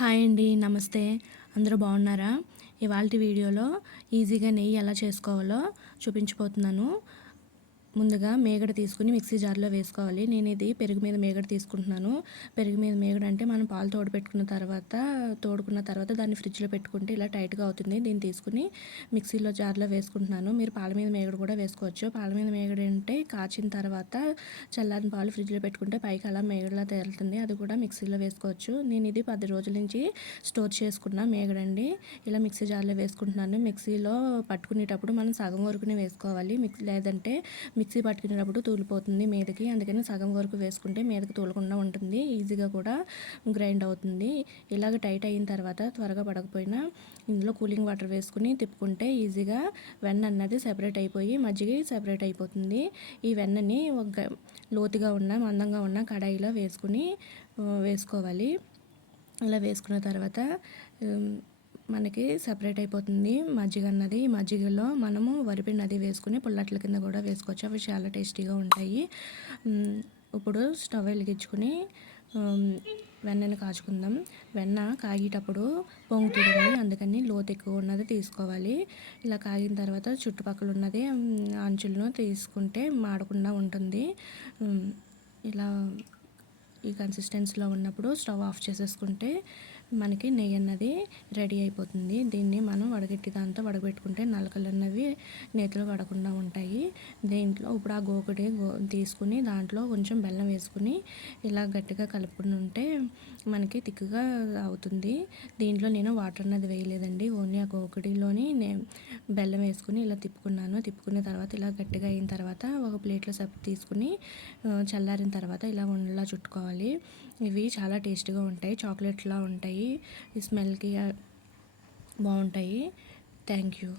Hi అండి. నమస్తే. అందరూ బాగున్నారా? ఇవాల్టి వీడియోలో ఈజీగా నెయ్యి ఎలా చేసుకోవాలో చూపించబోతున్నాను. ముందుగా మేగడ తీసుకుని మిక్సీ జార్లో వేసుకోవాలి. నేను ఇది పెరుగు మీద మేగడ తీసుకుంటున్నాను. పెరుగు మీద మేగడ అంటే మనం పాలు తోడుకున్న తర్వాత దాన్ని ఫ్రిడ్జ్లో పెట్టుకుంటే ఇలా టైట్గా అవుతుంది. దీన్ని తీసుకుని మిక్సీలో జార్లో వేసుకుంటున్నాను. మీరు పాల మీద మేగడ కూడా వేసుకోవచ్చు. పాల మీద మేగడ అంటే కాచిన తర్వాత చల్లారిన పాలు ఫ్రిడ్జ్లో పెట్టుకుంటే పైకి అలా మేగడలా తేలుతుంది. అది కూడా మిక్సీలో వేసుకోవచ్చు. నేను ఇది 10 రోజుల నుంచి స్టోర్ చేసుకున్న మేగడండి. ఇలా మిక్సీ జార్లో వేసుకుంటున్నాను. మిక్సీలో పట్టుకునేటప్పుడు మనం సగం వరకునే వేసుకోవాలి. లేదంటే మిక్సీ పట్టుకునేటప్పుడు తూలిపోతుంది మీదకి. అందుకని సగం వరకు వేసుకుంటే మీదకి తూలకుండా ఉంటుంది. ఈజీగా కూడా గ్రైండ్ అవుతుంది. ఇలాగ టైట్ అయిన తర్వాత త్వరగా పడకపోయినా ఇందులో కూలింగ్ వాటర్ వేసుకుని తిప్పుకుంటే ఈజీగా వెన్న అన్నది సెపరేట్ అయిపోయి మజ్జిగ సెపరేట్ అయిపోతుంది. ఈ వెన్నని ఒక లోతుగా ఉన్న మందంగా ఉన్న కడాయిలో వేసుకోవాలి. ఇలా వేసుకున్న తర్వాత మనకి సపరేట్ అయిపోతుంది మజ్జిగ అన్నది. ఈ మజ్జిగలో మనము వరిపిండి అది వేసుకుని పుల్లట్ల కింద కూడా వేసుకోవచ్చు. అవి చాలా టేస్టీగా ఉంటాయి. ఇప్పుడు స్టవ్ వెలిగించుకుని వెన్నని కాచుకుందాం. వెన్న కాగేటప్పుడు పొంగుతుంది, అందుకని లోతు ఎక్కువ ఉన్నది తీసుకోవాలి. ఇలా కాగిన తర్వాత చుట్టుపక్కల ఉన్నది అంచులను తీసుకుంటే మాడకుండా ఉంటుంది. ఇలా ఈ కన్సిస్టెన్సీలో ఉన్నప్పుడు స్టవ్ ఆఫ్ చేసేసుకుంటే మనకి నెయ్యి అన్నది రెడీ అయిపోతుంది. దీన్ని మనం దాంతో వడగబెట్టుకుంటే నలకలు అన్నవి నేతిలో పడకుండా ఉంటాయి. దీంట్లో ఇప్పుడు ఆ గోకడి తీసుకుని దాంట్లో కొంచెం బెల్లం వేసుకుని ఇలా గట్టిగా కలుపుకుని ఉంటే మనకి తిక్కుగా అవుతుంది. దీంట్లో నేను వాటర్ అన్నది వేయలేదండి. ఓన్లీ ఆ గోకడిలోని బెల్లం వేసుకుని ఇలా తిప్పుకున్న తర్వాత ఇలా గట్టిగా అయిన తర్వాత ఒక ప్లేట్లో తీసుకుని చల్లారిన తర్వాత ఇలా ఉండలా చుట్టుకోవాలి. ఇవి చాలా టేస్ట్గా ఉంటాయి. చాక్లెట్లా ఉంటాయి. ఈ స్మెల్కి బాగుంటాయి. Thank you.